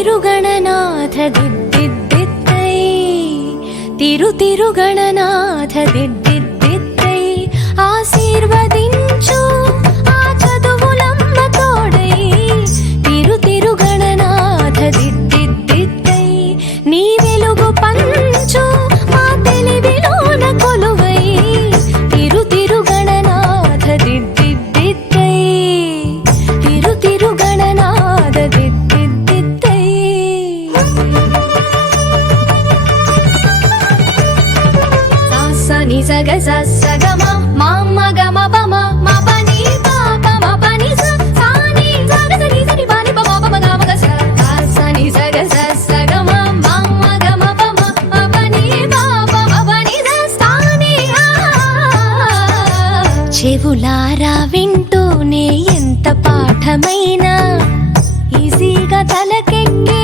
తిరుగణనాథ దిద్దిద్దిద్దై తిరుగణనాథ దిద్దిద్దిద్దై ఆశీర్వదించు ఆ చదువులమ్మ తోడై తిరుగణనాథ దిద్దిద్దిద్దై నీ వెలుగు పంచు మా తెలివిలోన కొలువై తిరుగణనాథ దిద్దిద్దిద్దై తిరుగణనాథ దిద్దిద్దిద్దై సాసని సగ సగమ మామ గమ పమ మా పని పాప మా పని సాని సగ సని సని పని పమ పమ గమ గ సాసని సగ సగమ మామ గమ పమ మా పని పాప మా పని సాని చెవులారా వింటూనే ఎంత పాఠమైనా ఈజీగా తలకెక్కే